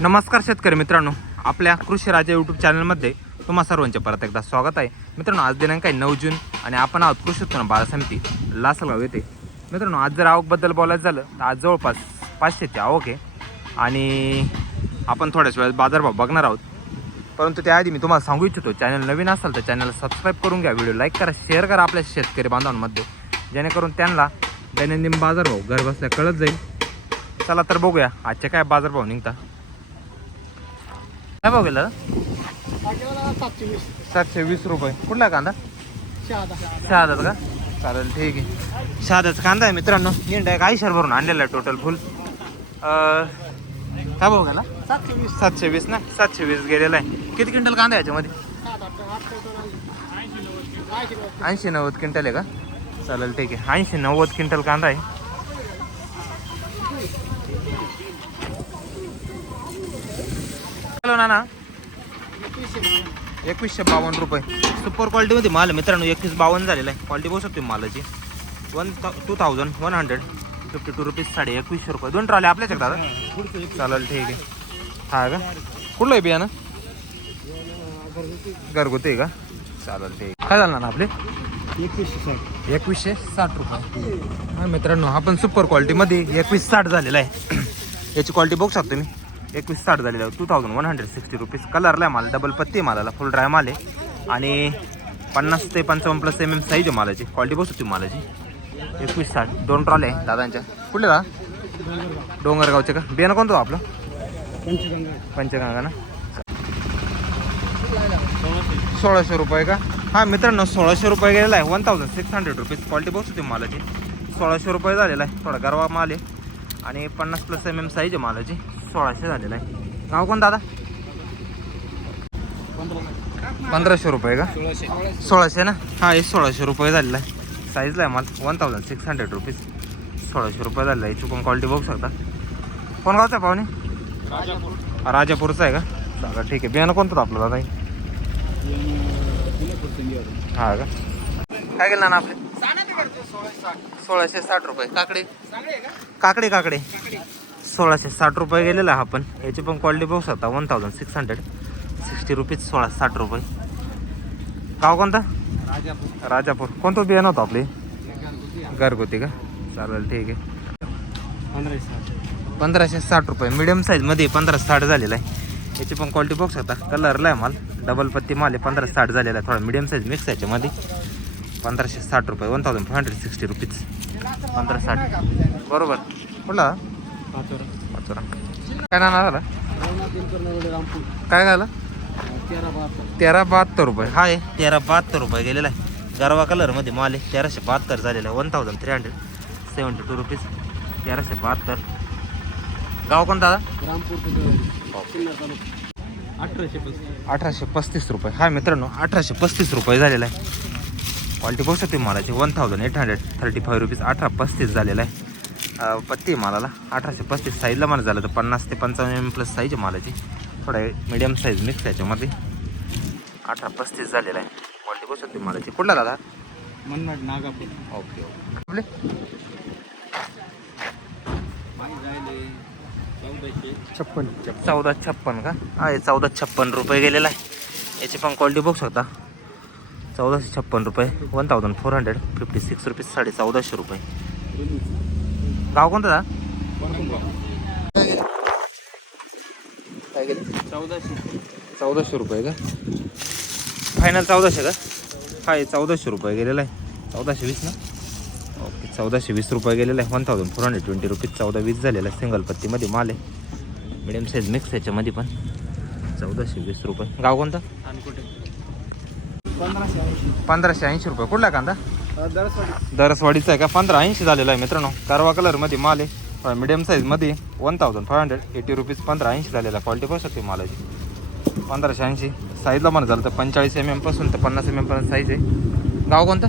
नमस्कार शेतकरी मित्रांनो आपल्या कृषी राजा यूट्यूब चॅनलमध्ये तुम्हा सर्वांचे परत एकदा स्वागत आहे. मित्रांनो आज दिनांक आहे नऊ जून आणि आपण आहोत कृषी उत्पन्न बाजार समिती लासलगाव येते मित्रांनो आज जर आवकबद्दल बोलायचं झालं तर आज जवळपास पाचशेची आवक आहे आणि आपण थोड्याच वेळात बाजारभाव बघणार आहोत. परंतु त्याआधी मी तुम्हाला सांगू इच्छितो चॅनल नवीन असाल तर चॅनल सबस्क्राईब करून घ्या व्हिडिओ लाईक करा शेअर करा आपल्या शेतकरी बांधवांमध्ये जेणेकरून त्यांना दैनंदिन बाजारभाव घर बसल्या कळत जाईल. चला तर बघूया आजचे काय बाजारभाव निघता काय भाव गेला? सातशे वीस सातशे वीस रुपये. कुठला कांदा? शहादा का? चालेल ठीक आहे. शहादाचा कांदा आहे मित्रांनो. इंडा आहे काहीशर भरून आणलेला आहे टोटल फुल काय भाव गेला? सातशे वीस ना? सातशे वीस गेलेला आहे. किती क्विंटल कांदा याच्यामध्ये? ऐंशी नव्वद क्विंटल आहे का? चालेल ठीक आहे. ऐंशी नव्वद क्विंटल कांदा आहे. हॅलो नाना. एकवीसशे बावन्न रुपये. सुपर क्वालिटीमध्ये माल मित्रांनो एकवीस बावन्न झालेला आहे. क्वालिटी बघू शकतो मालाची. One two thousand one hundred fifty two rupees साडे एकवीसशे रुपये. दोन ट्रॉले आपल्याच दादा? चालेल ठीक आहे. हा का? कुठलं आहे बियाणं? घरगुती आहे का? चालेल ठीक. काय झालं ना आपले? एकवीसशे साठ. एकवीसशे साठ रुपये. हा मित्रांनो आपण सुपर क्वालिटीमध्ये एकवीस साठ झालेला आहे. याची क्वालिटी बघू शकतो मी एकवीस साठ झालेला आहे. Two thousand one hundred sixty rupees कलरला आहे माल. डबल पत्ती मालाला. फुल ड्राय माल आहे. आणि पन्नास ते पंचावन्न प्लस एम एम साईज आहे मालाची. क्वालिटी बसू शकतो मालाची. एकवीस साठ. दोन ट्रॉले आहे दादांच्या. कुठले दादा? डोंगरगावचे का? बियाणं कोणतं हो आपलं? पंचगंगा ना? सोळाशे रुपये का? हा मित्रांनो सोळाशे रुपये गेलेला आहे. One thousand six hundred rupees quality बसू शकते मालाची. सोळाशे रुपये झालेला आहे. थोडा गरवा माल आहे. आणि पन्नास प्लस एम एम साईज आहे मालाची. सोळाशे झालेला आहे. गाव कोण दादा? पंधराशे रुपये का? सोळाशे ना? हा हे सोळाशे रुपये झालेला आहे. साईजला आहे मला. One thousand six hundred rupees सोळाशे रुपये झालेला आहे. चुकून क्वालिटी बघू शकता. कोण गावचा पाहुणे? राजापूर राजापूरचा आहे का? दादा ठीक आहे. बियाणं कोणतं आपलं दादा? हे? हा का? काय केलं ना आपले? सोळाशे साठ रुपये. काकडे? काकडे काकडे. सोळाशे साठ रुपये गेलेला आहे आपण याची पण क्वालिटी बघू शकता one thousand six hundred sixty rupees सोळा साठ रुपये. गाव कोणता? राजापूर. राजापूर. कोणतं बियाणं होतं आपले? घरगुती का? चालेल ठीक आहे. पंधराशे साठ. पंधराशे साठ रुपये. मिडियम साईजमध्ये पंधरा साठ झालेला आहे. याची पण क्वालिटी बघू शकता. कलरला आहे माल. डबल पत्ती माल आहे पंधरा साठ झालेला आहे. थोडा मिडियम साईज मिक्स याच्यामध्ये. पंधराशे साठ रुपये one thousand five hundred sixty rupees पंधरा साठ. बरोबर. कुठला? पाचोरा. काय नाना झाला? काय झालं? तेरा बहात्तर रुपये. हा आहे तेरा बहात्तर रुपये गेलेला आहे. गरवा कलरमध्ये माल आहे. तेराशे बहात्तर झालेला आहे. One thousand three hundred seventy two rupees तेराशे बहात्तर. गाव कोणता अठराशे पस्तीस अठराशे पस्तीस रुपये. हा मित्रांनो अठराशे पस्तीस रुपये झालेला आहे. क्वालिटी बघू शकते मालाची. One thousand eight hundred thirty five rupees अठरा पस्तीस झालेला आहे. पत्ती आहे मालाला. अठराशे पस्तीस साईजला मला झालं तर पन्नास ते पंचावन्न एम प्लस साईज आहे मालाची. थोडा मिडियम साईज मिक्स याच्यामध्ये. अठरा पस्तीस झालेला आहे. क्वालिटी बघू शकते मालाची. कुठला दादा? मन्नाड नागापूर. ओके ओके छप्पन. चौदा छप्पन का? हा हे चौदा छप्पन रुपये गेलेला आहे. याची पण क्वालिटी बघू शकता. चौदाशे छप्पन रुपये. One thousand four hundred fifty six rupees साडे चौदाशे रुपये गाव कोणतं दा? काय गेले चौदाशे चौदाशे रुपये का? फायनल चौदाशे का? हा हे चौदाशे रुपये गेलेला आहे. चौदाशे वीस ना? ओके चौदाशे वीस रुपये गेलेला आहे. One thousand four hundred twenty rupees चौदा वीस झालेला आहे. सिंगल पत्तीमध्ये माल आहे. मिडियम साईज मिक्स याच्यामध्ये पण. चौदाशे वीस रुपये. गाव कोणतं? पंधराशे ऐंशी रुपये. कुठला कांदा? दरसवाडीचा आहे का? पंधरा ऐंशी झालेला आहे मित्रांनो. कारवा कलरमध्ये माल आहे. मिडियम साईजमध्ये one thousand five hundred eighty rupees पंधरा ऐंशी झालेला क्वालिटी बघू शकते मालाची. पंधराशे ऐंशी. साईजला म्हणा झालं तर पंचेचाळीस एम एमपासून तर पन्नास एम एमपर्यंत साईज आहे. गाव कोणतं?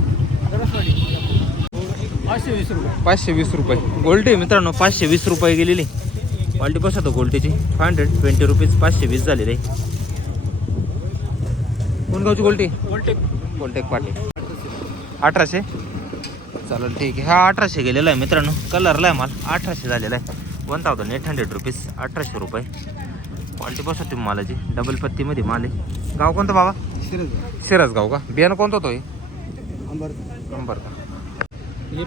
पाचशे वीस रुपये. पाचशे वीस रुपये गोल्टी मित्रांनो. पाचशे वीस रुपये गेलेली. क्वालिटी बघू शकतो गोल्टीची फाय हंड्रेड ट्वेंटी रुपीज पाचशे वीस झालेली आहे. कोण गावची गोल्टी कोलटेक गोल्टेक पाटे अठराशे? चालेल ठीक आहे. हा अठराशे गेलेला आहे मित्रांनो. कलरला आहे माल. अठराशे झालेला आहे. One thousand eight hundred rupees अठराशे रुपये. क्वालिटी बस होती मालाची. डबल पत्तीमध्ये माल आहे. गाव कोणतं बाबा? शिरस गाव का? बियाणं कोणतं तो नंबर का? हे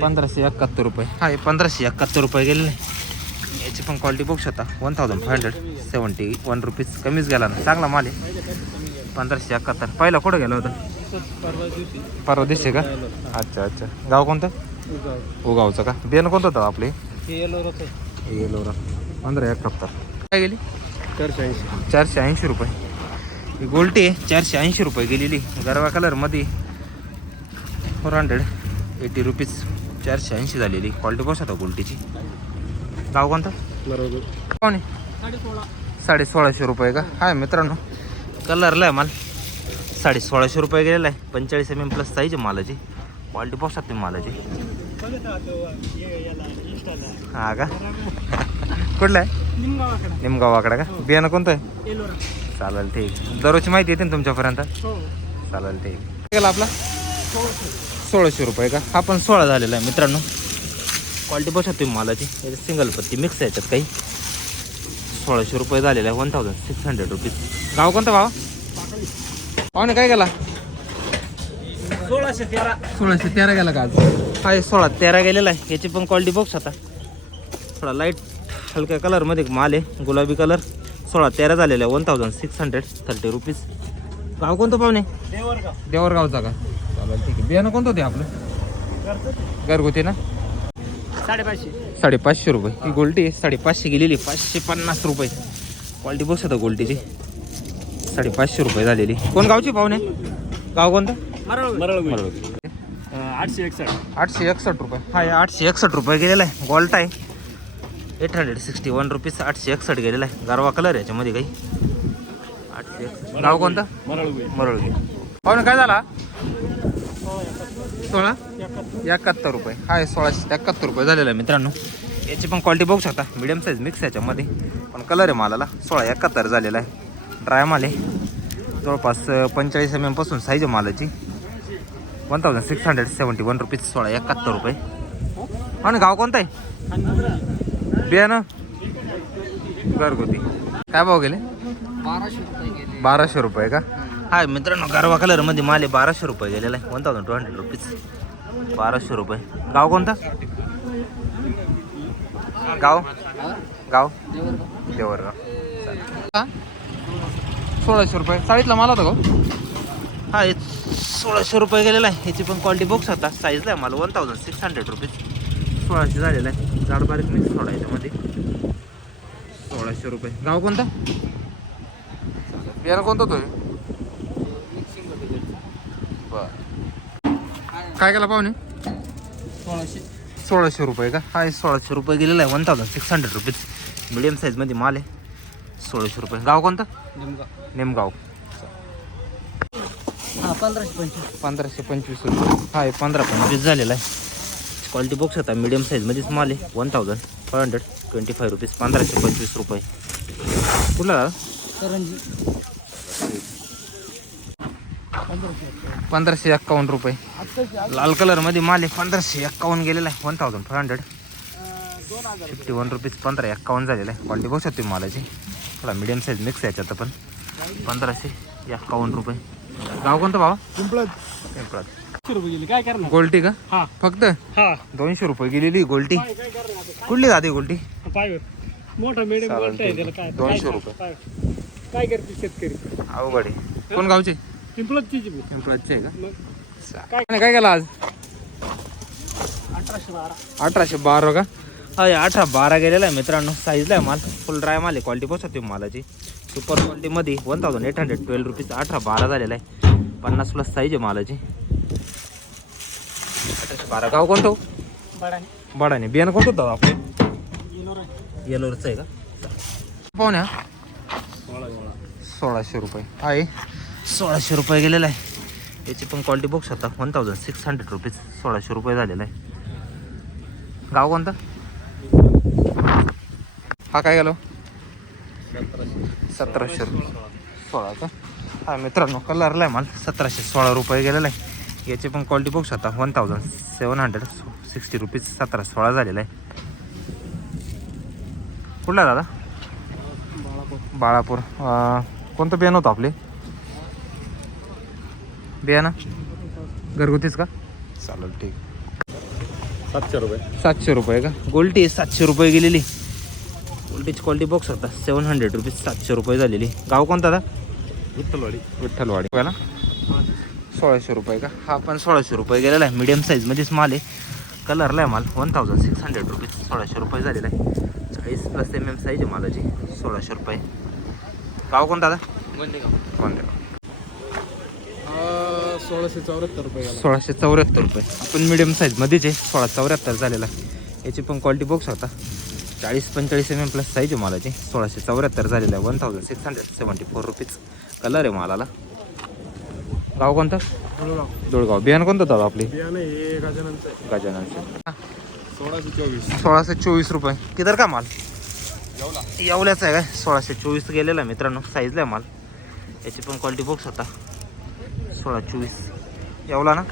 पंधराशे एकाहत्तर रुपये. हा हे पंधराशे एकाहत्तर रुपये गेलेले याची पण क्वालिटी बघू शकता. One thousand five hundred seventy one rupees कमीच गेला ना. चांगला माल आहे. पंधराशे एकाहत्तर. पहिला कुठं गेला होता? परवा दिवशी का? अच्छा अच्छा. गाव कोणतं? उगाव. उगावचं का? बियाणं कोणतं होतं आपले? येलोरा पंधरा एकाहत्तर काय गेली? चारशे ऐंशी चारशे ऐंशी रुपये. ही गोल्टी आहे चारशे ऐंशी रुपये गेलेली. गरवा कलरमध्ये फोर हंड्रेड एटी रुपीज चारशे ऐंशी झालेली. क्वालिटी बस होता गोल्टीची. गाव कोणतं? बरोबर कोण साडे सोळाशे रुपये का? हाय मित्रांनो कलरला आहे माल. साडे सोळाशे रुपये गेलेला आहे. पंचेचाळीस एम एम प्लस साईज आहे मालाची. क्वालिटी बस होती मालाची. हा का? कुठला आहे? निमगावाकडे निमगावाकडे का? बियाणं कोणतं आहे? चालेल ठीक. दररोजची माहिती येते ना तुमच्यापर्यंत? हो. चालेल ठीक. गेला आपला? सोळाशे रुपये का? हा पण सोळा झालेला आहे मित्रांनो. क्वालिटी बस होती मालाची. याच्यात सिंगल पत्ती मिक्स आहे याच्यात काही. सोळाशे रुपये झालेला आहे one thousand six hundred rupees गाव कोणतं भाव? पाहुणे काय गेला सोळाशे तेरा. सोळाशे तेरा गेला का आज? हा सोळा तेरा गेलेला आहे. याची पण क्वालिटी बघ आता थोडा लाइट हलक्या कलरमध्ये माल आहे गुलाबी कलर सोळा तेरा झालेला आहे one thousand six hundred thirty rupees गाव कोणतं पाहुणे? देवर का देवरगावचा का? चालेल ठीक आहे. बियाणं कोणतं होते आपलं? घरगुती ना? साडेपाचशे. साडेपाचशे रुपये. ही गोल्टी आहे साडेपाचशे गेलेली पाचशे पन्नास रुपये. क्वालिटी बघ गोल्टीची. साडेपाचशे रुपये झालेली. कोण गावची पाहुणे? गाव कोणतं. आठशे एकसष्ट. आठशे एकसष्ट रुपये. हा हे आठशे एकसष्ट रुपये गेलेला आहे. गोल्ट आहे. Eight hundred sixty one rupees आठशे एकसष्ट गेलेला आहे. गारवा कलर आहे याच्यामध्ये काही. आठशे एकसष्ट. गाव कोणतं? मरळ मरळगी पाहुणे काय झाला? सोळा? एकाहत्तर रुपये. हा आहे सोळाशे एकाहत्तर रुपये झालेला आहे मित्रांनो. याची पण क्वालिटी बघू शकता. मिडियम साईज मिक्स याच्यामध्ये. पण कलर आहे मालाला. सोळा एकाहत्तर झालेला आहे. ड्राय माल. आहे जवळपास पंचेचाळीस एम एमपासून साईज आहे मालाची. One thousand six hundred seventy one rupees सोळा एकाहत्तर रुपये. हो ना गाव कोणतं आहे? बियाणं? घरगुती. काय भाव गेले? बाराशे रुपये गेले. बाराशे रुपये का? हा मित्रांनो गारवा कलरमध्ये माल आहे बाराशे रुपये गेलेला आहे. One thousand two hundred rupees बाराशे रुपये. गाव कोणतं? गाव. गाव? देवरगाव. हा सोळाशे रुपये. चाळीसला माल होता गो हा हे सोळाशे रुपये गेलेला आहे. ह्याची पण क्वालिटी बॉक्स होता. साईजला आहे मला. One thousand six hundred rupees सोळाशे झालेला आहे. जाड बारीक मिक्स थोडा याच्यामध्ये. सोळाशे रुपये. गाव कोणतं? बियाणं कोणतं तो काय केला पाहुणे? सोळाशे. सोळाशे रुपये का? हे सोळाशे रुपये गेलेला आहे. One thousand six hundred rupees medium साईजमध्ये माल आहे. सोळाशे रुपये. गाव कोणतं? निमगाव. पंधराशे पंचवीस. पंधराशे पंचवीस रुपये. हा हे पंधरा पंचवीस झालेला आहे. क्वालिटी बॉक्स होता मिडियम साईजमध्येच माल आहे. One thousand five hundred twenty five rupees पंधराशे पंचवीस रुपये. कुठला? पंधराशे एक्कावन्न रुपये. लाल कलरमध्ये माल आहे. पंधराशे एक्कावन्न गेलेला आहे. One thousand five hundred fifty one rupees पंधरा एक्कावन्न झालेला आहे. क्वालिटी बघू शकते मालाची. थोडा मिडियम साईज मिक्स आहे याच्यात पण. पंधराशे एक्कावन्न रुपये. गाव कोणतं भावा? पिंपळत पिंपळात काय करणार? गोल्टी का? हा. फक्त? हा. दोनशे रुपये गेलेली गोल्टी? कुठली जाते गोल्टी? मोठा मिडियम दोनशे रुपये. काय- करते शेतकरी? अवघड आहे. कोण गावचे? पिंपळतची जी पिंपळाचे आहे का? काय काय केलं आज? अठराशे बारा. अठराशे बारा का? अरे अठरा बारा गेलेला आहे मित्रांनो. साईजला आहे माल. फुल ड्राय माल आहे. क्वालिटी पोचते मालाची. Super क्वालिटीमध्ये one thousand eight hundred twelve rupees अठरा बारा झालेला आहे. पन्नास प्लस साईज आहे मालाची. अठराशे बारा. गाव कोणतं हो? बडाने. बियाणं कोणतं होतं आपण येलोरचं आहे का? पाहुण्या सोळा सोळा सोळाशे रुपये. आहे. सोळाशे रुपये गेलेला आहे. याची पण क्वालिटी बॉक्स होता one thousand six hundred rupees सोळाशे रुपये झालेला आहे. गाव कोणतं? हा काय गेलो सतराशे. रुपये. सोळा का? हा मित्रांनो कलरला आहे मला. सतराशे सोळा रुपये गेलेला आहे. याची पण क्वालिटी बॉक्स होता one thousand seven hundred sixty rupees सतरा सोळा झालेला आहे. कुठला दादा? बाळापूर. कोणतं बियाणं होतं आपले? बियाणं? घरगुतीच का? चालेल ठीक. सातशे रुपये. सातशे रुपये का? गोल्टी सातशे रुपये गेलेली. गोल्टीची क्वालिटी बॉक्स होता सेवन हंड्रेड रुपीज सातशे रुपये झालेली. गाव कोणता दादा विठ्ठलवाडी. विठ्ठलवाडी. ना. सोळाशे रुपये का? हा पण सोळाशे रुपये गेलेला आहे. मीडियम साईजमध्येच माल आहे. कलरला आहे माल. One thousand six hundred rupees सोळाशे रुपये झालेला आहे. चाळीस प्लस एम एम साईज आहे मालाची. सोळाशे रुपये. गाव कोणता दादा कोणत्या हा सोळाशे चौऱ्याहत्तर रुपये सोळाशे चौऱ्याहत्तर रुपये. आपण मिडियम साईजमध्येच आहे. सोळा चौऱ्याहत्तर झालेला याची पण क्वालिटी बॉक्स होता चाळीस पंचेचाळीस एम एम प्लस साईज आहे मालाची. सोळाशे चौऱ्याहत्तर झालेला आहे. One thousand six hundred seventy four rupees colour आहे मालाला. गाव कोणतं? धुळगाव बियाणं कोणतं दादा आपली? गजाननचे सोळाशे चोवीस. सोळाशे चोवीस रुपये. किधर का माल? येवल्याचा आहे काय? सोळाशे चोवीस गेलेला आहे मित्रांनो. साईजला आहे माल. याची पण क्वालिटी बॉक्स होता सोळा चोवीस. येवला ना?